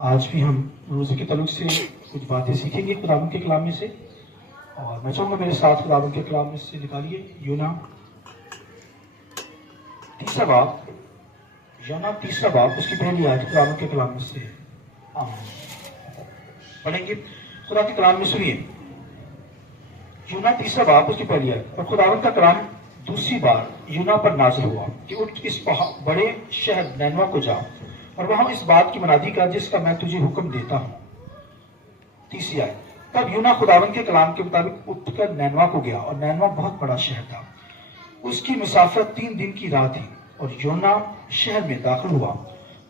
आज भी हम रोज़े के तल्लुक से कुछ बातें सीखेंगे खुदावंद के कलाम में से। और मैं चाहूँगा मेरे साथ खुदावंद के कलाम में से निकालिए यूना तीसरा बाब उसकी पहली आयत खुदावंद के कलाम में से पढ़ेंगे। खुदा के कलाम में सुनिए, यूना तीसरा बाब उसकी पहली आयत। और खुदावंद का कलाम दूसरी बार यूना पर नाज़िल हुआ कि उठ इस बड़े शहर नैनवा को जा और वहां इस बात की मनादी कर जिसका मैं तुझे हुक्म देता हूं। तीसरी आयत। तब यूना खुदावंद के कलाम के मुताबिक उठकर नैनवा को गया, और नैनवा बहुत बड़ा शहर था। उसकी मुसाफरत 3 दिन की राह थी, और यूना शहर में दाखिल हुआ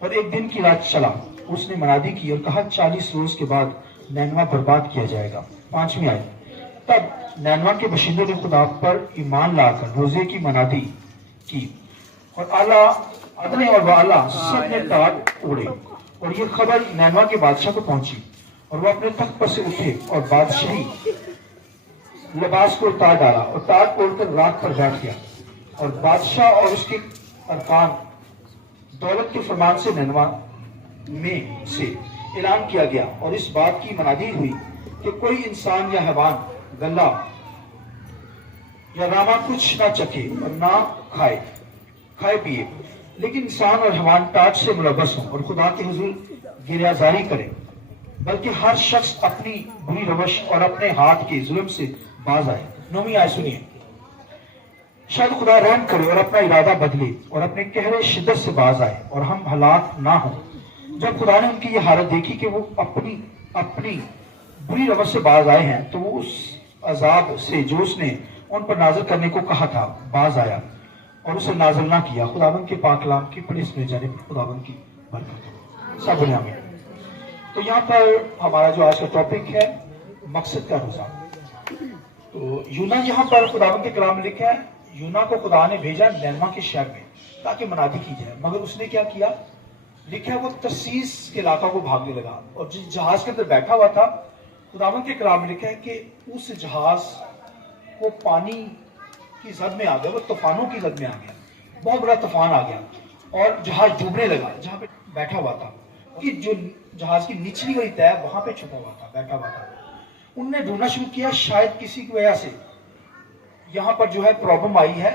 और 1 दिन की रात चला। उसने मनादी की और कहा, 40 रोज के बाद नैनवा बर्बाद किया जाएगा। 5वीं आयत। तब नैनवा के बशिंदों ने खुदा पर ईमान लाकर रोजे की मनादी की, और अदने और वाला सब ने तार उड़े। और ये खबर नैनवा के बादशाह को पहुंची, और वह अपने तख्त पर से उठे और बादशाही लिबास को उतार डाला और तार तोड़कर राख पर बैठ गया। और बादशाह और उसके अरकान दौलत के फरमान से नैनवा में से ऐलान किया गया, और इस बात की मनादी हुई कि कोई इंसान या हैवान गल्ला या रामा कुछ ना चखे और ना खाए पिए, लेकिन इंसान और हैवान ताज से मुलव्वस हों और खुदा के हुजूर गिरयाजारी करें, बल्कि हर शख्स अपनी बुरी रवश और अपने हाथ के जुल्म से बाज आए। 9वीं आयत सुनिए। शायद खुदा रहम करे और अपना इरादा बदले और अपने कहरे शिद्दत से बाज आए और हम हलाक ना हो। जब खुदा ने उनकी यह हालत देखी कि वो अपनी बुरी रवश से बाज आए हैं, तो वो उस अजाब से जो उसने उन पर नाज़िल करने को कहा था बाज आया और उसे नाज़िल ना किया। खुदावंद के पाक कलाम की पढ़ी सुने जाने पर खुदावंद की बरकत सब बोले आमीन। तो यहाँ पर हमारा जो आज का टॉपिक है, मकसद का रोजा। तो यूना यहाँ पर खुदावंद के कलाम में लिखा है, यूना को खुदा ने भेजा नैनवा के शहर में ताकि मनादी की जाए, मगर उसने क्या किया? लिखा है वो तरसीस के इलाका को भागने लगा, और जिस जहाज के अंदर बैठा हुआ था, खुदावंद के कलाम में लिखा है कि उस जहाज को पानी की जद में आ गया, वो तूफानों की जद में आ गया, बहुत बड़ा तूफान आ गया और जहाज डूबने लगा। जहां पे बैठा हुआ था, कि जो जहाज की निचली हुई तय वहां पे छुपा हुआ था, बैठा हुआ था। उनने ढूंढना शुरू किया, शायद किसी की वजह से यहाँ पर जो है प्रॉब्लम आई है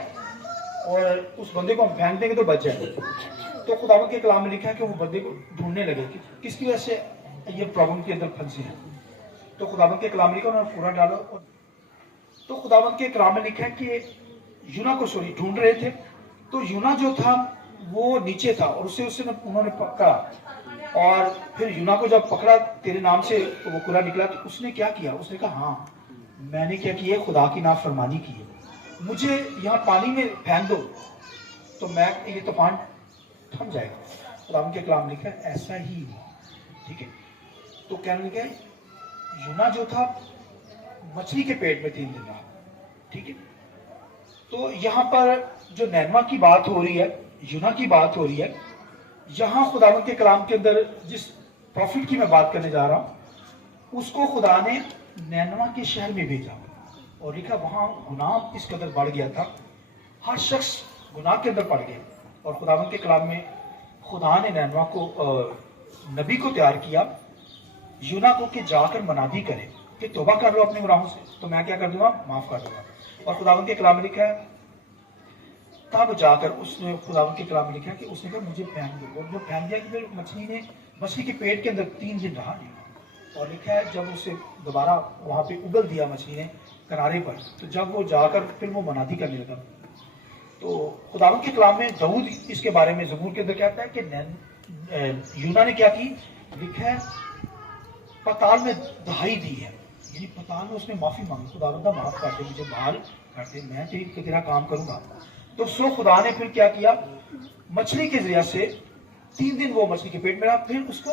और उस बंदे को हम फेंक देंगे तो बच जाएंगे। तो खुदावंद के कलाम में लिखा है कि वो बंदे को ढूंढने लगे कि किसकी वजह से ये प्रॉब्लम के अंदर फंसे हैं। तो खुदावंद के कलाम में लिखा उन्होंने पूरा डालो। तो खुदावंद के कलाम में लिखा है कि यूना को ढूंढ रहे थे। तो यूना जो था वो नीचे था, और उससे उन्होंने पकड़ा, और फिर यूना को जब पकड़ा, तेरे नाम से वो कुरा निकला, तो उसने क्या किया? उसने कहा, हाँ मैंने क्या किया? खुदा की नाफरमानी की है, मुझे यहाँ पानी में फेंक दो तो मैं ये तूफान थम जाएगा। खुदावंद के कलाम में लिखा है ऐसा ही हुआ। ठीक है। तो क्या लिखा है? यूना जो था मछली के पेट में 3 दिन रहा। ठीक है। तो यहाँ पर जो नैनवा की बात हो रही है, यूना की बात हो रही है, यहाँ खुदावंद के कलाम के अंदर जिस प्रॉफिट की मैं बात करने जा रहा हूं, उसको खुदा ने नैनवा के शहर में भेजा, और लिखा वहां गुनाह इस कदर बढ़ गया था, हर शख्स गुनाह के अंदर पड़ गया। और खुदावंद के कलाम में खुदा ने नैनवा को नबी को तैयार किया यूना को कि जाकर मनादी करे कि तौबा कर लो अपने गुनाहों से, तो मैं क्या कर दूंगा? माफ कर दूंगा। और खुदावंद के कलाम में लिखा है तब जाकर उसने, खुदावंद के कलाम में लिखा है कि उसने कहा मुझे फेंक दो, और जो फेंक दिया कि फिर मछली के पेट के अंदर 3 दिन रहा। और लिखा है जब उसे दोबारा वहां पे उगल दिया मछली ने किनारे पर, तो जब वो जाकर फिर वो मनादी करने लगा। तो खुदावंद के कलाम में दाऊद इसके बारे में ज़बूर के अंदर कहता है कि यूना ने क्या की? लिखा है पताल में दहाई दी है, यानी पताल में उसने माफी मांगी, खुदावंदा माफ कर दे, मुझे बहाल कर दे, मैं तेरा काम करूंगा। तो खुदा ने फिर क्या किया? मछली के जरिया से 3 दिन वो मछली के पेट में रहा, फिर उसको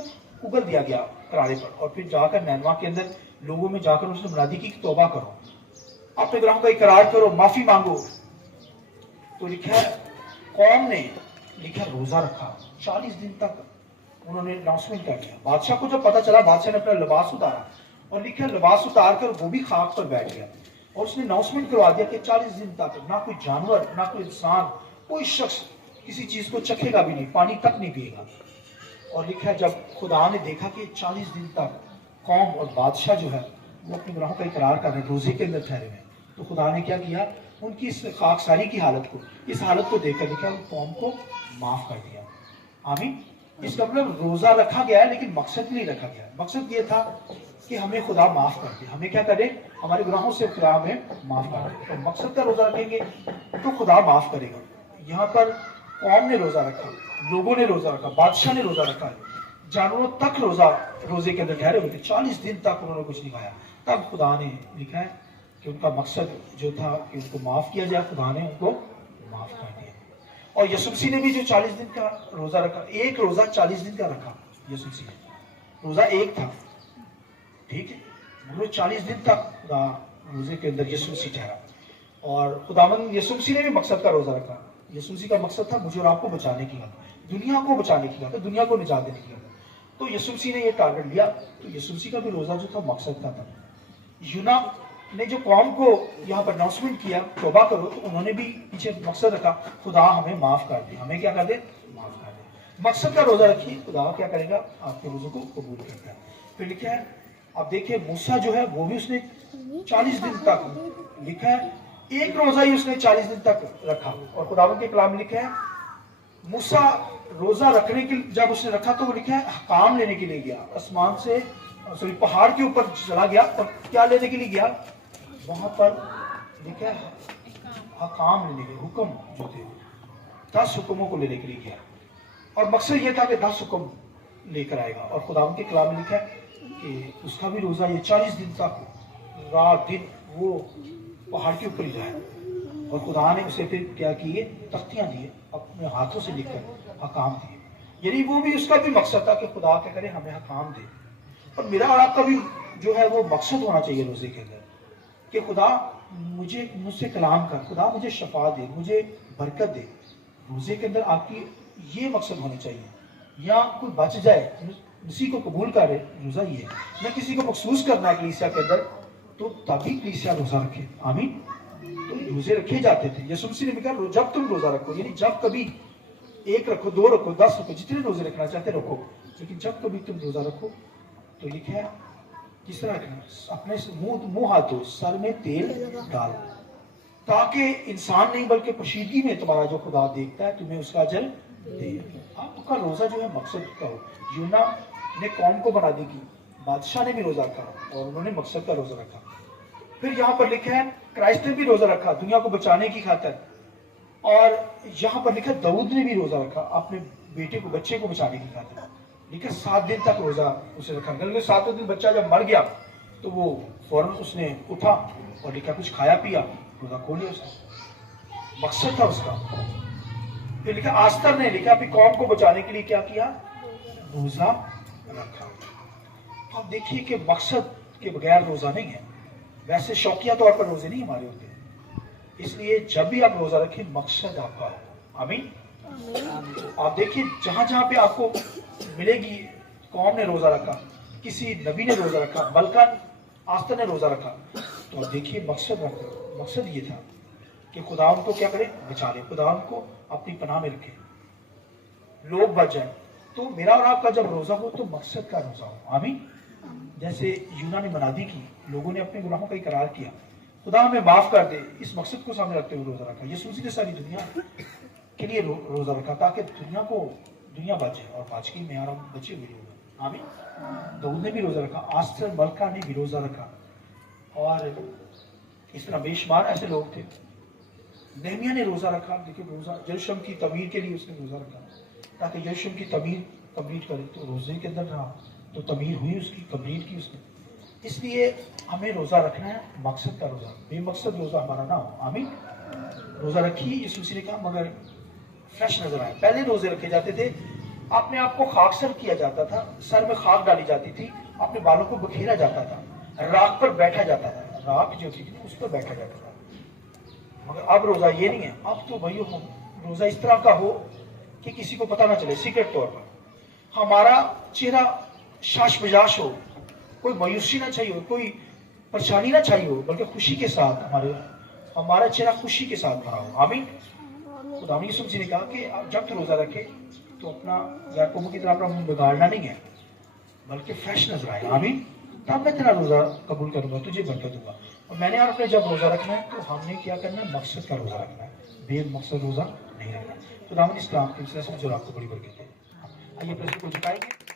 उगल दिया गया किनारे पर, और फिर जाकर नैनवा के अंदर लोगों में जाकर उसने मनादी की कि तौबा करो, अपने गुनाहों का इकरार करो, माफी मांगो। तो लिखा है कौम ने लिखा रोजा रखा 40 दिन तक, उन्होंने अनाउंसमेंट कर दिया। बादशाह को जब पता चला, बादशाह ने अपना लिबास उतारा, और लिखा लिबास उतार कर वो भी खाक पर बैठ गया, और उसने अनाउंसमेंट करवा दिया कि 40 दिन तक ना कोई जानवर, ना कोई इंसान, कोई शख्स किसी चीज को चखेगा भी नहीं, पानी तक नहीं पिएगा। और लिखा है जब खुदा ने देखा कि 40 दिन तक कौम और बादशाह जो है वो अपने गुनाहों का इकरार कर रहे हैं, रोजे के अंदर ठहरे हुए हैं, तो खुदा ने क्या किया, उनकी इस खाकसारी की हालत को, इस हालत को देखकर लिखा कौम को माफ कर दिया। आमीन। इसका मतलब रोजा रखा गया है लेकिन मकसद नहीं रखा गया। मकसद ये था कि हमें खुदा माफ कर दे, हमें क्या करे, हमारे गुनाहों से खुदा हमें माफ कर दे। तो मकसद का रोजा रखेंगे तो खुदा माफ करेगा। यहाँ पर कौम ने रोजा रखा, लोगों ने रोजा रखा, बादशाह ने रोजा रखा, जानवरों तक रोजे के अंदर ठहरे हुए थे, 40 दिन तक उन्होंने कुछ नहीं खाया। तब खुदा ने लिखा है कि उनका मकसद जो था कि उनको माफ किया जाए, खुदा ने उनको माफ कर दिया। और यीशु मसीह ने भी जो 40 दिन का रोजा रखा, एक रोजा 40 दिन का रखा यीशु मसीह ने, रोजा एक था, ठीक है, वो 40 दिन तक खुदा रोजे के अंदर यीशु मसीह ठहरा। और खुदावंद यीशु मसीह ने भी मकसद का रोजा रखा। यीशु मसीह का मकसद था मुझे और आपको बचाने की बात, दुनिया को बचाने की बात, दुनिया को निजात देने की बात। तो यीशु मसीह ने ये टारगेट लिया, तो यीशु मसीह का भी रोजा जो था मकसद का था। यूना ने जो कौम को यहाँ पर अनाउंसमेंट किया तौबा करो, तो उन्होंने भी पीछे मकसद रखा, खुदा हमें माफ कर दे, हमें क्या कर दे, माफ कर दे। मकसद का रोजा रखिए, खुदा क्या करेगा, आपके रोजे को कबूल करता है। फिर लिखा है, आप देखिए मूसा जो है वो भी उसने 40 दिन तक, लिखा है एक रोजा ही उसने 40 दिन तक रखा। और खुदावंद के कलाम में लिखा है मूसा रोजा रखने के जब उसने रखा तो वो लिखा है हकाम लेने के लिए गया, आसमान से सॉरी पहाड़ के ऊपर चला गया, और क्या लेने के लिए गया, वहां पर लिखा है हकाम लेने के, हुक्म जो थे 10 हुक्मों को लेने के लिए गया। और मकसद ये था कि 10 हुक्म लेकर आएगा। और खुदावंद के कलाम में लिखा है कि उसका भी रोजा ये 40 दिन तक रात दिन वो पहाड़ के ऊपर ही रहा। और खुदा ने उसे फिर क्या किए, तख्तियां दिए, अपने हाथों से लिखकर हकाम दिए। यानी वो भी, उसका भी मकसद था कि खुदा क्या करे, हमें हकाम दे। और मेरा और आपका भी जो है वो मकसद होना चाहिए रोजे के अंदर कि खुदा मुझसे कलाम कर, खुदा मुझे शफा दे, मुझे बरकत दे। रोजे के अंदर आपकी ये मकसद होना चाहिए, या कोई बच जाए, किसी को कबूल करे, रोजा ये है। न किसी को मखसूस करना है कलीसिया के अंदर, तो तभी कलीसिया रोजा रखे। आमीन। तो रोजे रखे जाते थे। यीशु मसीह ने कहा जब तुम रोजा रखो, यानी जब कभी 1 रखो, 2 रखो, 10 रखो, जितने रोजे रखना चाहते रखो, लेकिन जब कभी तुम रोजा रखो तो लिखा है किस तरह रखना, अपने मुंह हाथ धो, सर में तेल डाल, ताकि इंसान नहीं बल्कि पोशीदगी में तुम्हारा जो खुदा देखता है तुम्हें उसका अजर दे। आपका रोजा जो है मकसद का हो। यूना ने कौम को बना दी की, बादशाह ने भी रोजा रखा और उन्होंने मकसद का रोजा रखा। फिर यहाँ पर लिखा है क्राइस्ट ने भी रोजा रखा दुनिया को बचाने की खातिर। और यहाँ पर लिखा दाऊद ने भी रोजा रखा अपने बेटे को, बच्चे को बचाने की खातिर। लिखा 7 दिन तक रोजा उसे रखा। 7वें दिन बच्चा जब मर गया तो वो फौरन उसने उठा और लिखा कुछ खाया पिया, रोजा खोल लिया उसने, मकसद था उसका। फिर लिखा आस्तर ने लिखा अपनी कौम को बचाने के लिए क्या किया, रोजा रखा। अब देखिए कि मकसद के बगैर रोजा नहीं है। वैसे शौकिया तौर पर रोजे नहीं हमारे होते, इसलिए जब भी आप रोजा रखें मकसद आपका हो। आमीन। आप देखिए जहां जहां पे आपको मिलेगी, कौम ने रोजा रखा, किसी नबी ने रोजा रखा, मलका आस्तर ने रोजा रखा, तो आप देखिए मकसद रखा। मकसद ये था कि खुदा उनको क्या करे, बचा ले, खुदा उनको अपनी पनाह में रखे, लोग बच जाए। तो मेरा और आपका जब रोजा हो तो मकसद का रोजा हो। आमीन। जैसे यूना ने मनादी की, लोगों ने अपने गुनाहों का इकरार किया, खुदा हमें माफ कर दे, इस मकसद को सामने रखते हुए रोजा रखा। यीशु मसीह ने सारी दुनिया के लिए रोजा रखा ताकि दुनिया बचे, और आज की में बचे हुए लोग। आमीन। दाऊद ने भी रोजा रखा, आस्तर मलका ने भी रोजा रखा, और इस तरह बेशुमार ऐसे लोग थे। नेहमिया ने रोजा रखा। देखिए रोजा यरूशलेम की तमीर के लिए उसने रोजा रखा ताकि यरूशलेम की तमीर कंप्लीट करे, तो रोजे के अंदर रहा तो तमीर हुई उसकी, कंप्लीट की उसने। इसलिए हमें रोजा रखना है मकसद का रोजा, बेमकसद रोजा हमारा ना हो। आमीन। रोजा रखिए, यीशु मसीह ने कहा, मगर फ्रेश नजर आए। पहले रोजे रखे जाते थे, अपने आप को खाकसर किया जाता था, सर में खाक डाली जाती थी, अपने बालों को बखेरा जाता था, राख पर बैठा जाता था, राख जो थी उस पर बैठा जाता था। मगर अब रोजा ये नहीं है। अब तो भाइयों रोजा इस तरह का हो कि किसी को पता ना चले, सीक्रेट तौर पर हमारा चेहरा शाश बजाश हो, कोई मायूसी ना चाहिए हो, कोई परेशानी ना चाहिए हो, बल्कि खुशी के साथ हमारा चेहरा खुशी के साथ भरा हो। आमीन। खुदा यीशु मसीह ने कहा कि जब तू रोजा रखे तो अपना याकूब की तरह अपना मुंह बिगाड़ना नहीं है, बल्कि फ्रेश नजर आए। आमीन। तब मैं तेरा रोजा कबूल करूंगा, तुझे बरकत दूंगा। और मैंने और अपने जब रोजा रखना है तो हमने क्या करना है, मकसद का रोजा रखना है, बेमकसद रोजा नहीं रखना। तो दामन इस्लाम की जो आपको बड़ी बरकत है। आइए प्रश्न को झुकाएंगे।